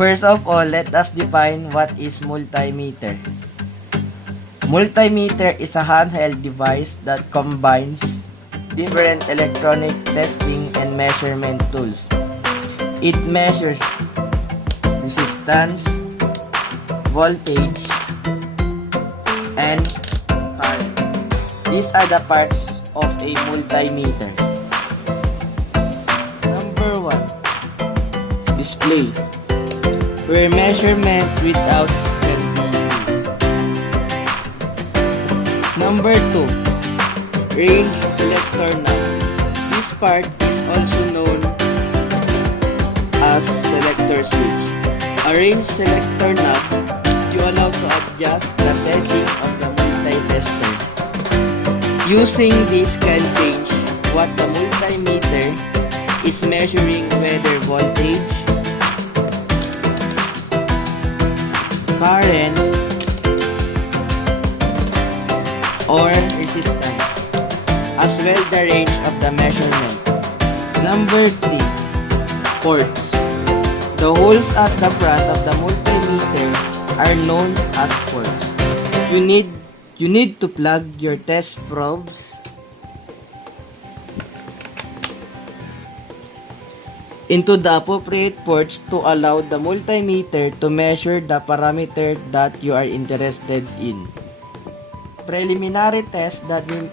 First of all, let us define what is multimeter. Multimeter is a handheld device that combines different electronic testing and measurement tools. It measures resistance, voltage, and current. These are the parts of a multimeter. Number 1. Display, where measurement readouts can be viewed. Number 2. Range selector knob. This part is also known as selector switch. A range selector knob you allow to adjust the setting of the multi-tester. Using this can change what the multimeter is measuring, whether voltage, current, or resistance, as well the range of the measurement. Number 3. Ports. The holes at the front of the multimeter are known as ports. You need to plug your test probes into the appropriate ports to allow the multimeter to measure the parameter that you are interested in. Preliminary tests that we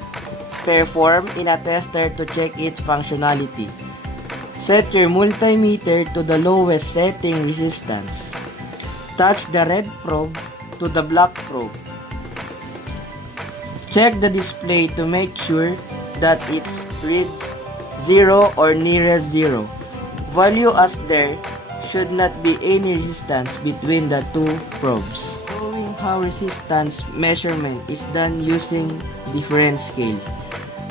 perform in a tester to check its functionality. Set your multimeter to the lowest setting resistance. Touch the red probe to the black probe. Check the display to make sure that it reads 0 or nearest 0. Value as there should not be any resistance between the two probes. Showing how resistance measurement is done using different scales.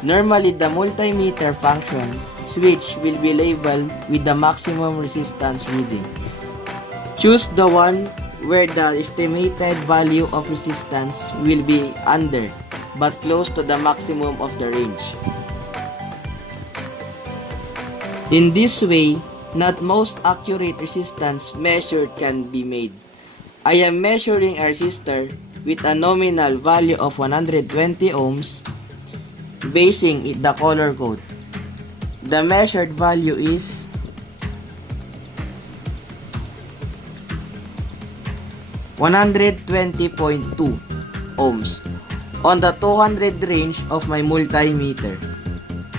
Normally, the multimeter function switch will be labeled with the maximum resistance reading. Choose the one where the estimated value of resistance will be under but close to the maximum of the range. In this way, not most accurate resistance measured can be made. I am measuring a resistor with a nominal value of 120 ohms, basing it the color code. The measured value is 120.2 ohms on the 200 range of my multimeter.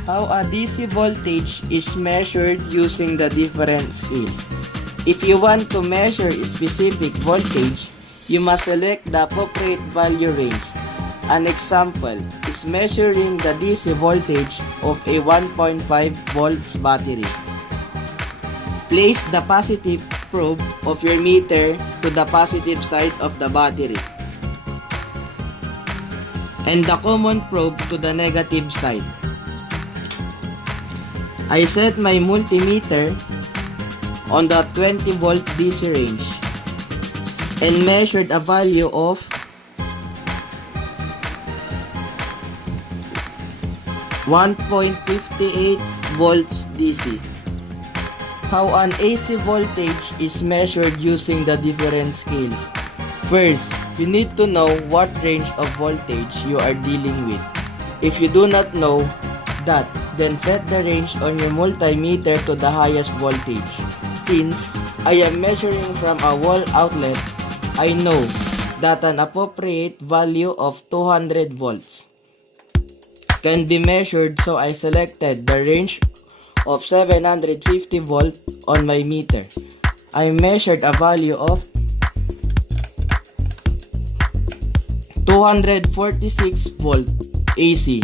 How a DC voltage is measured using the different scales. If you want to measure a specific voltage, you must select the appropriate value range. An example is measuring the DC voltage of a 1.5 volts battery. Place the positive probe of your meter to the positive side of the battery and the common probe to the negative side. I set my multimeter on the 20 volt DC range and measured a value of 1.58 volts DC. How an AC voltage is measured using the different scales. First, you need to know what range of voltage you are dealing with. If you do not know that, then set the range on your multimeter to the highest voltage. Since I am measuring from a wall outlet, I know that an appropriate value of 200 volts can be measured, so I selected the range of 750 volt on my meter. I measured a value of 246 volt AC.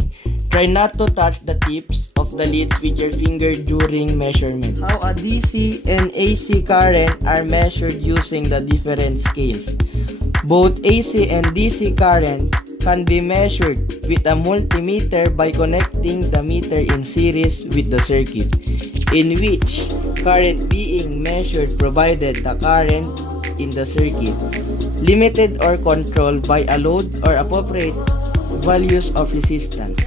Try not to touch the tips of the leads with your finger during measurement. How a DC and AC current are measured using the different scales. Both AC and DC current can be measured with a multimeter by connecting the meter in series with the circuit, in which current being measured provided the current in the circuit, limited or controlled by a load or appropriate values of resistance.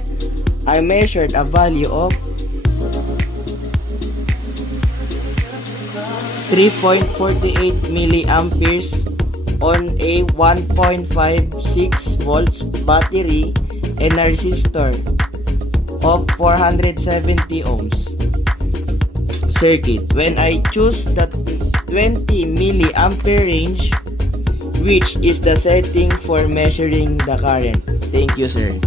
I measured a value of 3.48 milliamperes on a 1.56 volts battery and a resistor of 470 ohms circuit. When I choose the 20 milliampere range, which is the setting for measuring the current? Thank you, sir.